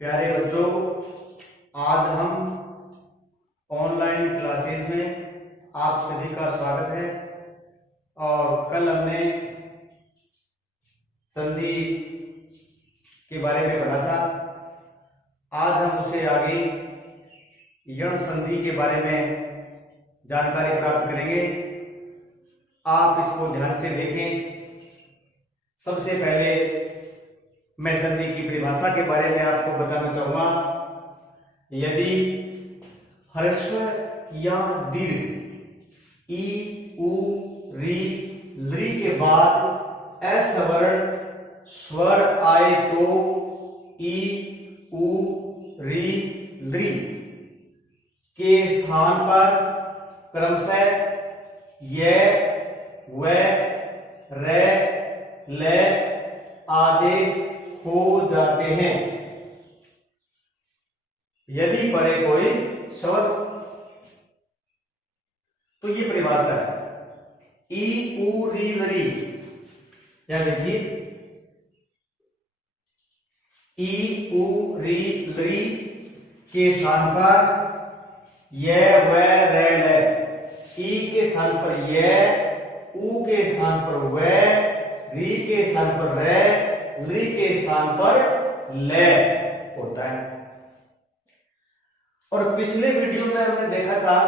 प्यारे बच्चों, आज हम ऑनलाइन क्लासेज में आप सभी का स्वागत है। और कल हमने संधि के बारे में पढ़ा था। आज हम उससे आगे यण संधि के बारे में जानकारी प्राप्त करेंगे। आप इसको ध्यान से देखें। सबसे पहले मैं संधि की परिभाषा के बारे में आपको बताना चाहूंगा। यदि ह्रस्व या दीर्घ ई, उ, री, लृ के बाद एस वर्ण स्वर आए तो ई, उ, री, लृ के स्थान पर क्रमशः य, व, र, ल आदेश हो जाते हैं। यदि परे कोई शब्द, तो ये परिभाषा है। ई, उ, री, लृ, या देखिए ई, उ, री, लृ के स्थान पर य, व, र, ल। ई के स्थान पर य, उ के स्थान पर व, री के स्थान पर र, लृ के स्थान पर ल होता है। और पिछले वीडियो में हमने देखा था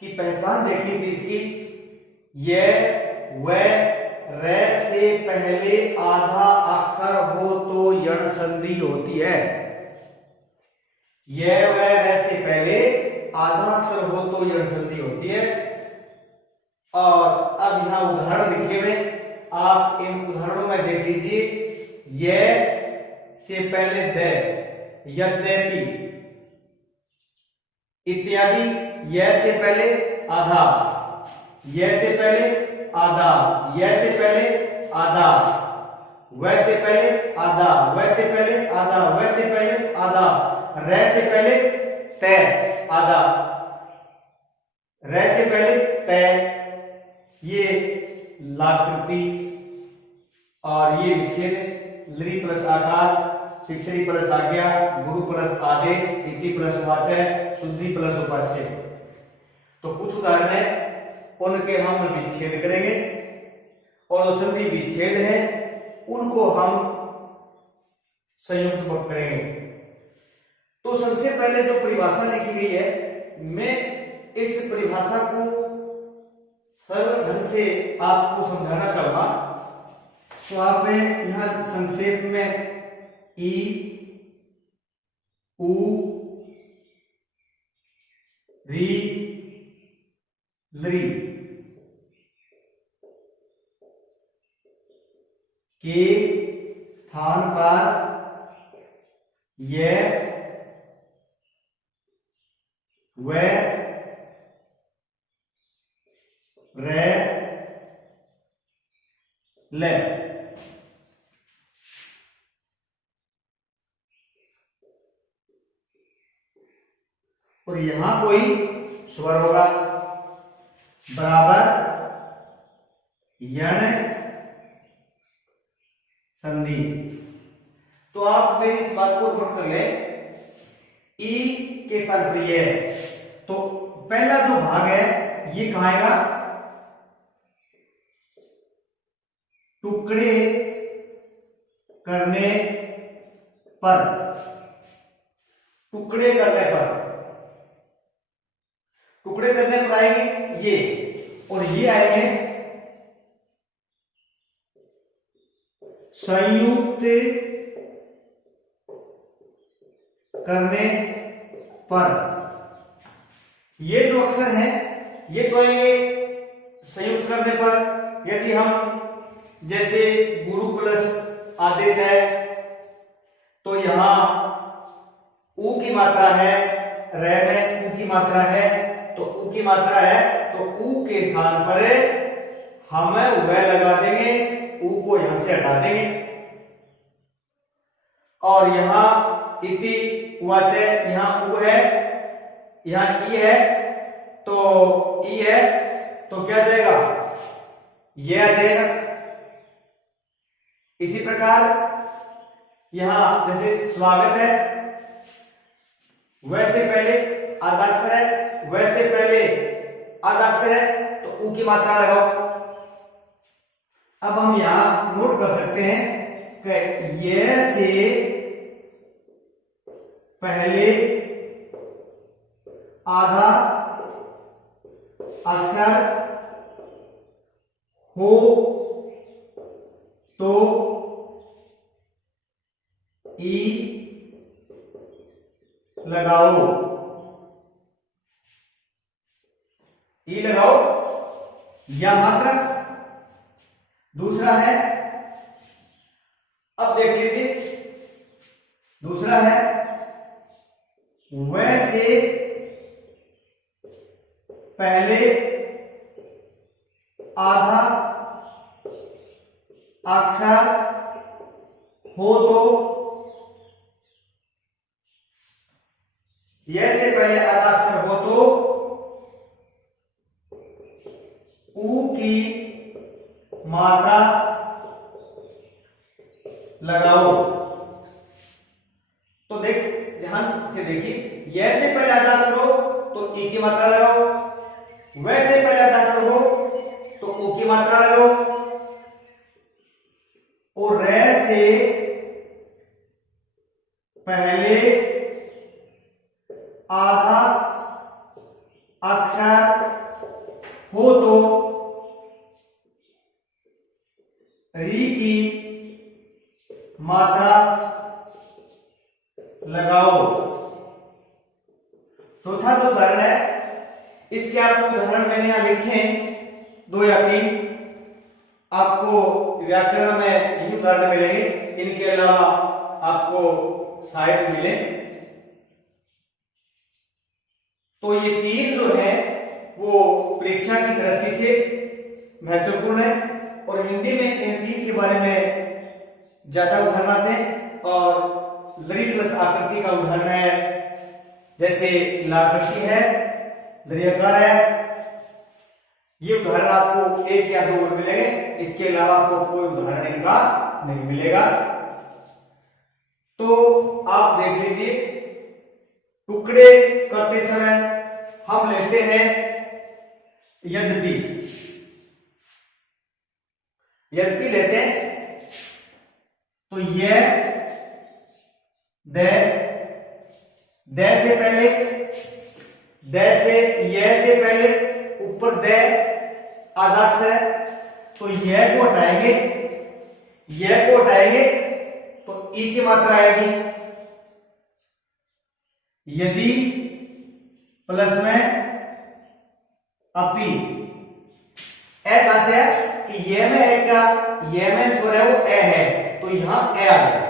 कि पहचान देखी थी इसकी। य, व, र से पहले आधा अक्षर हो तो यण संधि होती है। य, व, र से पहले आधा अक्षर हो तो यण संधि होती है। और अब यहां उदाहरण लिखे हुए, आप इन उदाहरणों में देख लीजिए। य से पहले द, यद्यपि इत्यादि। य से पहले आधा, य से पहले आधा, य से पहले आधा, व से पहले आधा, व से पहले आधा, व से पहले आधा, र से पहले त आधा, र से पहले त। ये लाकृति और ये विच्छेद। लृ प्लस आकार, पितरी प्लस आज्ञा, गुरु प्लस आदेश, इति प्लस वाचय, शुद्धि प्लस उपास्य। तो कुछ उदाहरण है, उनके हम विच्छेद करेंगे और संधि विच्छेद है उनको हम संयुक्त करेंगे। तो सबसे पहले जो परिभाषा लिखी गई है, मैं इस परिभाषा को सरल ढंग से आपको समझाना चाहूंगा। तो आप यहां संक्षेप में ई, उ, री, लृ के स्थान पर य, व, र, ल और यहां कोई स्वर होगा बराबर यण संधि। तो आप मेरी इस बात को नोट कर ले। ई के स्थान पर ये है, तो पहला जो भाग है ये कहां आएगा? टुकड़े करने पर, टुकड़े करने पर, टुकड़े करने पर आएंगे ये, और ये आएंगे संयुक्त करने पर। ये जो अक्षर है ये तो आएंगे संयुक्त करने पर। यदि हम जैसे गुरु प्लस आदेश है तो यहां उ की मात्रा है, र में उ की मात्रा है, तो उ की मात्रा है तो उ के स्थान पर हम व लगा देंगे, उ को यहां से हटा देंगे। और यहां इति वाचय, यहां उ है, यहां ई है, तो ई है तो क्या जाएगा? ये आ जाएगा। इसी प्रकार यहां जैसे स्वागत है, वैसे पहले आद्याक्षर है, वैसे पहले आद्याक्षर है, तो ऊ की मात्रा लगाओ। अब हम यहां नोट कर सकते हैं कि ये से पहले आधा अक्षर हो तो ई लगाओ, ई लगाओ या मात्रा। दूसरा है, अब देख लीजिए, दूसरा है वैसे पहले आधा अक्षर हो तो, ये से पहले आधा अक्षर हो तो ऊ की मात्रा लगाओ। तो देख, ध्यान से देखिए, ये से पहले आधा अक्षर हो तो ई की मात्रा लगाओ, वैसे पहले आधा अक्षर हो तो ऊ की मात्रा लगाओ, और रे से पहले आधा अक्षर हो तो री की मात्रा लगाओ। चौथा जो उदाहरण है, इसके आपको उदाहरण मैंने यहां लिखे 2 या 3, आपको व्याकरण में यही उदाहरण मिलेंगे, इनके अलावा आपको शायद मिले। तो ये 3 जो है वो परीक्षा की दृष्टि से महत्वपूर्ण है, और हिंदी में इन 3 के बारे में ज्यादा उदाहरण आते हैं। और लरी प्लस आकृति का उदाहरण है, जैसे लाकृति है, दरियाकार है, ये उदाहरण आपको 1 या 2 मिलेंगे, इसके अलावा आपको कोई उदाहरण इनका नहीं मिलेगा। तो आप देख लीजिए, टुकड़े करते समय हम लेते हैं यद्यपि, यद्यपि लेते हैं, तो ये दे से पहले, दे से ये से पहले ऊपर दे आधा अक्षर है, तो यह को हटाएंगे, यह को हटाएंगे तो ई की मात्रा आएगी। यदि प्लस में अपी, ए कहां से है कि ये में ए का, ये में स्वर है वो ए है, तो यहां ए आ गया,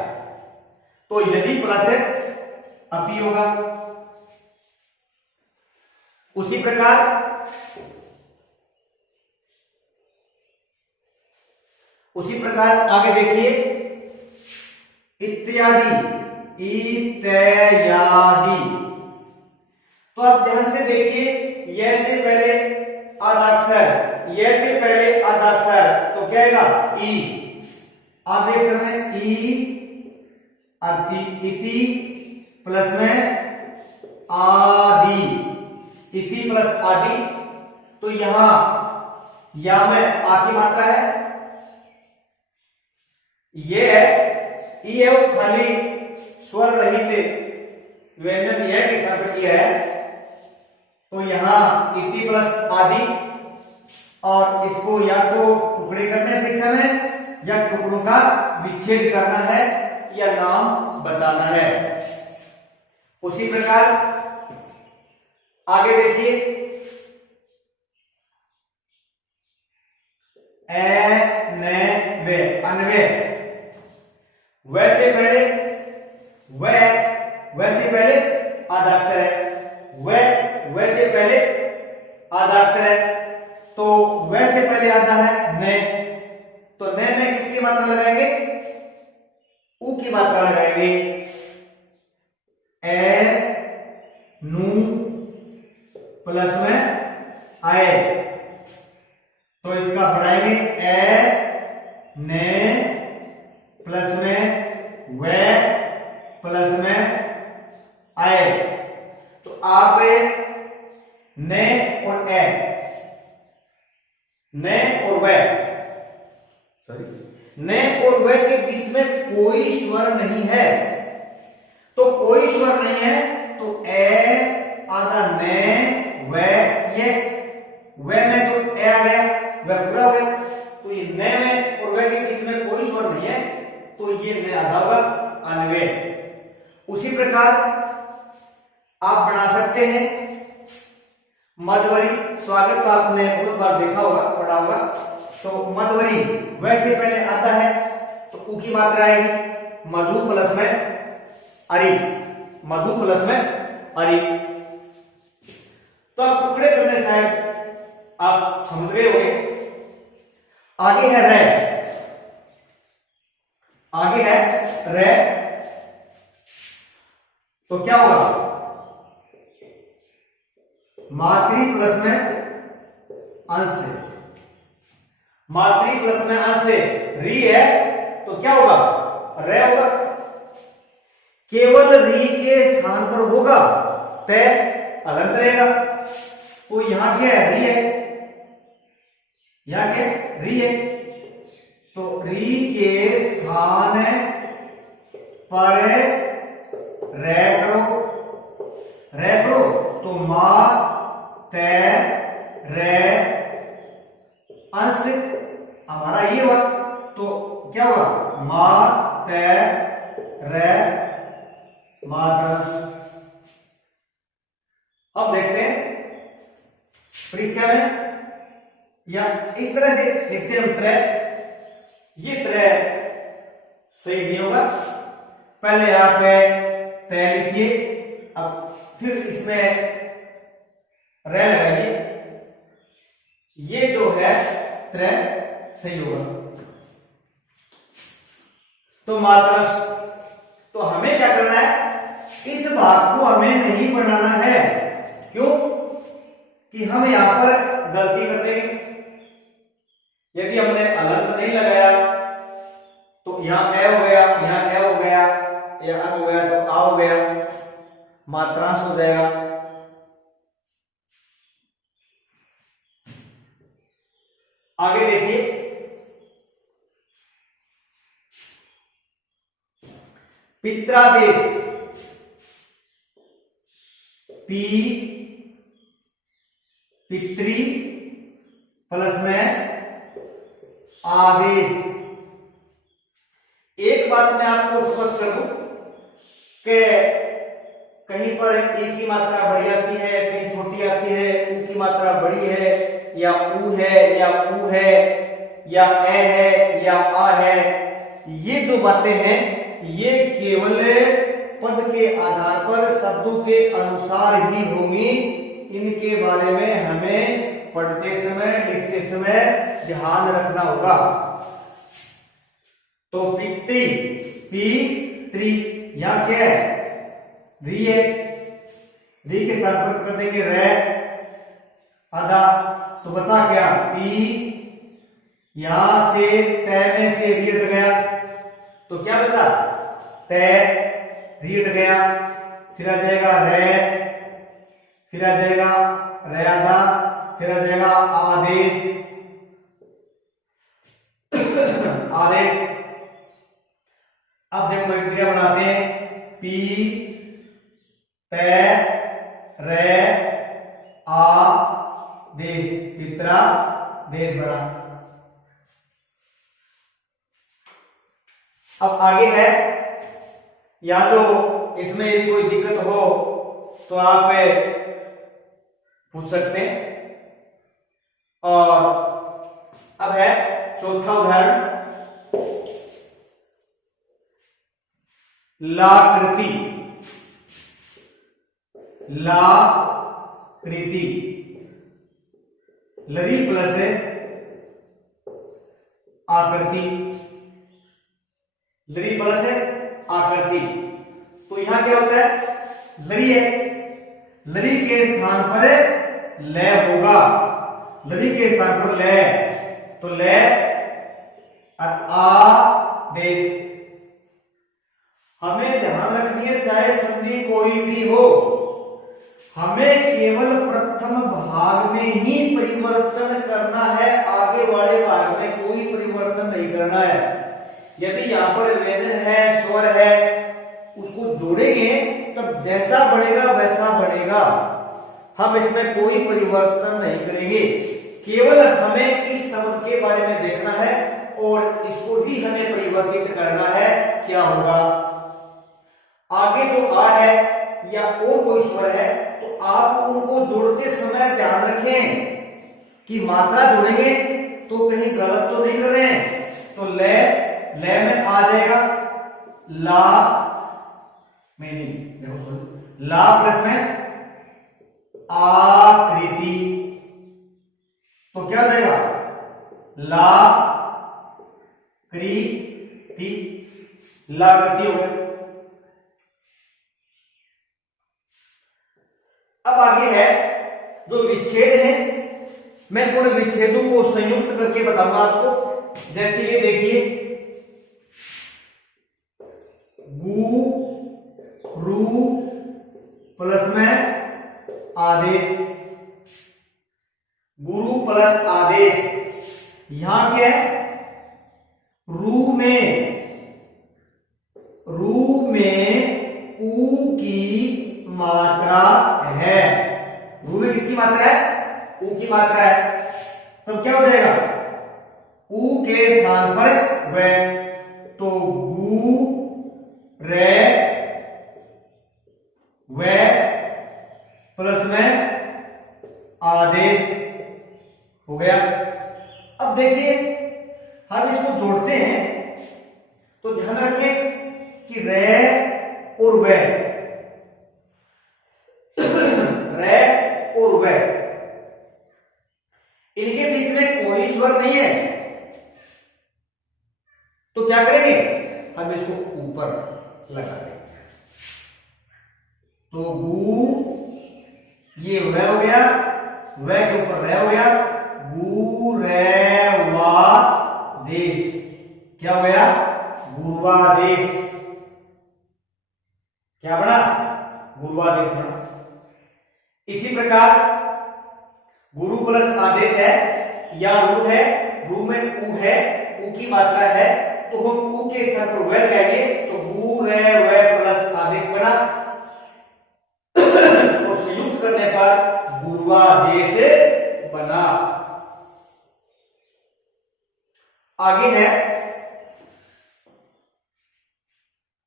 तो यदि प्लस है अपी होगा। उसी प्रकार आगे देखिए, इत्यादि, इत्यादि, तो आप ध्यान से देखिए, ये से पहले आधा अक्षर, ये से पहले आधा अक्षर, तो क्या आएगा ई। आप देख सकते हैं ई अति, इति प्लस में आदि, इति प्लस आदि, तो यहां या में आ की मात्रा है, ये है ई है वो खाली स्वर रहित व्यंजन यह के साथ किया है, तो यहां इति प्लस आदि, और इसको या तो टुकड़े करने हैं परीक्षा में, या टुकड़ों का विच्छेद करना है, या नाम बताना है। उसी प्रकार आगे देखिए, अन्वय, वैसे पहले वैसे पहले आधा अक्षर है, वैसे पहले आधा अक्षर है, तो वैसे पहले आधा है ने, तो ने में किसकी मात्रा लगाएंगे, ऊ की मात्रा लगाएंगे। ए नू प्लस में आए, तो इसका बढ़ाएंगे ए ने प्लस में वे और व के बीच में कोई स्वर नहीं है, तो कोई स्वर नहीं है तो ए आधा न व ये व में तो ए आ गया, व पूरा हो गया, तो ये न में और व के बीच में कोई स्वर नहीं है तो ये न आधा होगा अन्वय। उसी प्रकार आप बना सकते हैं मध्यवरी। स्वागत तो आपने बहुत बार देखा होगा, पढ़ा होगा। तो मध्यवरी वैसे पहले आता है तो उ की मात्रा आएगी मधु प्लस में अरि, मधु प्लस में अरि। तो अब टुकड़े करने शायद आप समझ गए होंगे। आगे है रे, आगे है रे, तो क्या होगा मातृ प्लस में अंश, मातृ प्लस में अंश री है तो क्या होगा रे होगा। केवल री के स्थान पर होगा ते अलंत रहेगा। तो यहां क्या है री है, यहां क्या री है, तो री के स्थान पर रे करो, रे करो तो मा ते रे अंश हमारा ये हुआ, तो क्या हुआ मा ते रे मात्रंश। अब देखते हैं परीक्षा में, या इस तरह से लिखते हैं त्रय। ये त्रय सही नहीं होगा, पहले आप तय लिखिए, अब फिर इसमें रे लगाइए, ये जो है त्रय सही होगा। तो मात्रस, तो हमें क्या करना है, इस भाग को हमें नहीं बनाना है। क्यों? कि हम यहां पर गलती कर देंगे। यदि हमने अलंत नहीं लगाया तो यहां ए हो गया, यहां ए हो गया, यहां हो गया तो आ हो गया, मात्रांश हो जाएगा। आगे देखिए, पित्रादेश, पी पितृ प्लस में आदेश। एक बात मैं आपको स्पष्ट कर दूं कि कहीं पर ए की मात्रा बड़ी आती है, कहीं छोटी आती है, उ की मात्रा बड़ी है या उ है या उ है या ए है या आ है, ये जो बातें हैं ये केवल पद के आधार पर शब्दों के अनुसार ही होंगी। इनके बारे में हमें पढ़ते समय लिखते समय ध्यान रखना होगा। तो पितृ पितृ यहां क्या है री है, री के स्थान पर कर देंगे रे आधा, तो बचा क्या पी, यहां से तय में से री हट गया तो क्या बचा तय, री हट गया, फिर आ जाएगा रे, फिर आ जाएगा रे आधा, फिर आ जाएगा आदेश, आदेश। अब देखो एक क्रिया बनाते हैं, पी तय रे आ देश, पित्रा देश बना। अब आगे है, या तो इसमें यदि कोई दिक्कत हो तो आप पूछ सकते हैं। और अब है चौथा उदाहरण, लाकृति, लाकृति, लरी प्लस आकृति, लरी प्लस आकृति। तो यहां क्या होता है लरी है, लरी के स्थान पर लय होगा, लरी के स्थान पर लय, तो लय आदेश। हमें ध्यान रखनी है चाहे संधि कोई भी हो, हमें केवल प्रथम भाग में ही परिवर्तन करना है, आगे वाले भाग में कोई परिवर्तन नहीं करना है। यदि यहाँ पर व्यंजन है, स्वर है, उसको जोड़ेंगे तब जैसा बढ़ेगा वैसा बढ़ेगा। हम इसमें कोई परिवर्तन नहीं करेंगे, केवल हमें इस शब्द के बारे में देखना है और इसको ही हमें परिवर्तित करना है। क्या होगा आगे जो आ है या और कोई स्वर है तो आप उनको जोड़ते समय ध्यान रखें कि मात्रा जोड़ेंगे तो कहीं गलत तो नहीं कर रहे हैं। तो ले में आ जाएगा ला में, नहीं देखो ला प्लस में आकृति, तो क्या हो जाएगा ला कृति, लाकृति हो गया। अब आगे है जो विच्छेद है, मैं उन विच्छेदों को संयुक्त करके बताऊंगा आपको। जैसे ये देखिए गु रु प्लस में आदेश, गुरु प्लस आदेश, यहां क्या है रू में ऊ की मात्रा है। रू में किसकी मात्रा है? ऊ की मात्रा है। तब क्या हो जाएगा ऊ के स्थान पर वे, तो गु रे वे प्लस में आदेश हो गया। अब देखिए हम इसको जोड़ते हैं तो ध्यान रखें कि रे और वे, रे और वे, इनके बीच में कोई स्वर नहीं है। तो क्या करेंगे हम इसको ऊपर लगा देंगे। तो गु ये वे हो गया, वे के ऊपर रे हो गया, गु रे वा देश, क्या हो गया गुरुवादेश। क्या बना गुरुवादेश बना। इसी प्रकार गुरु प्लस आदेश है या रू है, रू में ऊ है, ऊ की मात्रा है तो हम ऊ के स्थान पर वे लगाएंगे तो गु रे वे प्लस आदेश बना और संयुक्त करने पर गुरुवादेश बना। आगे है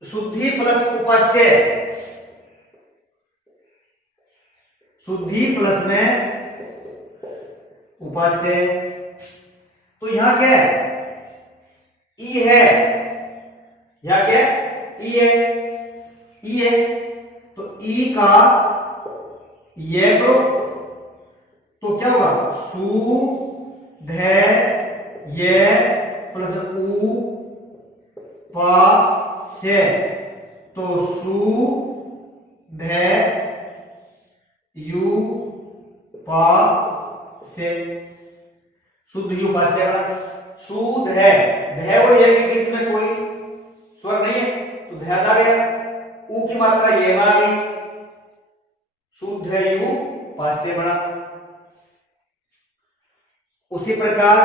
शुद्धि प्लस उपास्य, शुद्धि प्लस में उपास्य, तो यहां क्या है ई है, यहां क्या ई है, ई है तो ई का ये करो तो क्या होगा सु धे ये प्लस ऊ पा से, तो सु धे यू पा से, शुद्ध यू पा से वाला शुद्ध है, धै और ये के बीच में कोई स्वर नहीं है तो धै आ गया, ऊ की मात्रा ये में आ गई, शुद्ध यू पा से बना। उसी प्रकार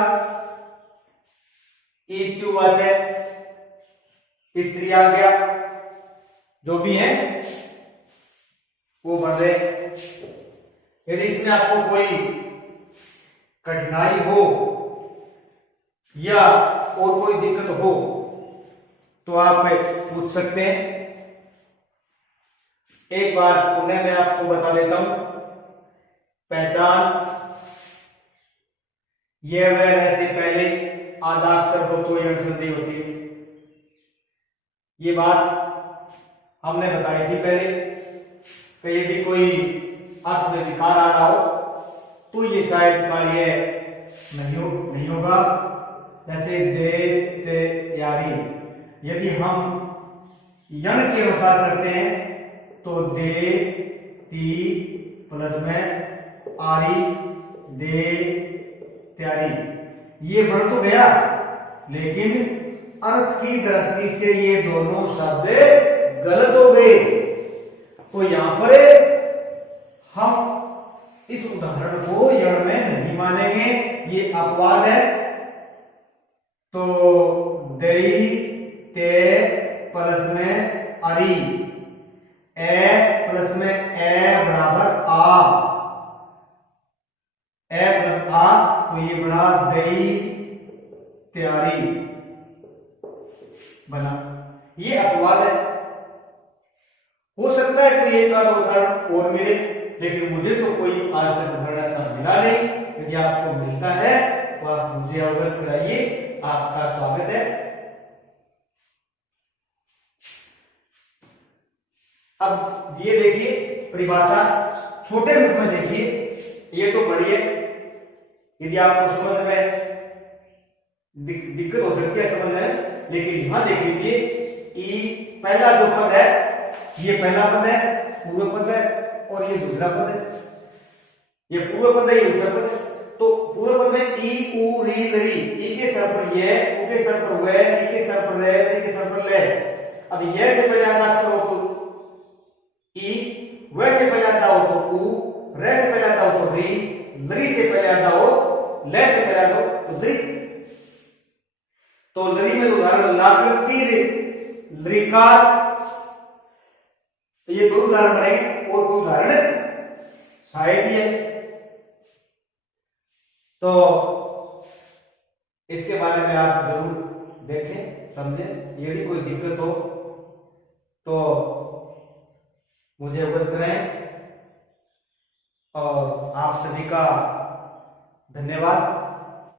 इत्युवाचक पितृयाज्ञा जो भी है वो बन रहे। यदि इसमें आपको कोई कठिनाई हो या और कोई दिक्कत हो तो आप पूछ सकते हैं। एक बार पुनः मैं आपको बता देता हूं पहचान, यह वह से पहले आदाक्षर हो तो यण संधि होती है। ये बात हमने बताई थी पहले कि यदि कोई अर्थ में विकार आ रहा हो तो ये शायद कार्य नहीं होगा। जैसे दे ते यारी, यदि हम यण के अनुसार करते हैं तो दे ती प्लस में आरी दे त्यारी, ये बन तो गया लेकिन अर्थ की दृष्टि से ये दोनों शब्द गलत हो गए। तो यहां पर हम इस उदाहरण को यण में नहीं मानेंगे, ये अपवाद है। तो दई ते प्लस में अरी, ए प्लस में ए बराबर आ, ए प्लस आ, तो ये बना दही तैयारी बना। ये अपवाद है। हो सकता है कोई एक आध उदाहरण और मिले, लेकिन मुझे तो कोई आज तक उदाहरण ऐसा मिला नहीं। यदि आपको मिलता है तो आप मुझे अवगत कराइए, आपका स्वागत है। अब ये देखिए परिभाषा छोटे रूप में देखिए, ये तो बड़ी है, यदि आपको समझ में दिक्कत हो सकती है समझ में, लेकिन यहां देख लीजिए ई पहला जो पद है ये पहला पद है, पूर्व पद है, और ये दूसरा पद है। ये पूर्व पद है, ये उत्तर पद है। तो पूर्व पद में ई उ री लरी, ई के स्तर पर ये, उ के स्तर पर वे, ई के स्तर पर रे, री के स्तर पर ले। अब ये से पहले आता अक्षर हो तो ई, वे से पहले आता हो तो उ, रे से पहले आता हो तो री, लरी से पहले आता हो, ले से पहले आता हो तो लरी। तो लरी में उदाहरण लाकृति, लरिकार, ये दो उदाहरण बने, और कोई उदाहरण शायद ही है। तो इसके बारे में आप जरूर देखें, समझें। यदि कोई दिक्कत हो तो मुझे अवगत करें, और आप सभी का धन्यवाद।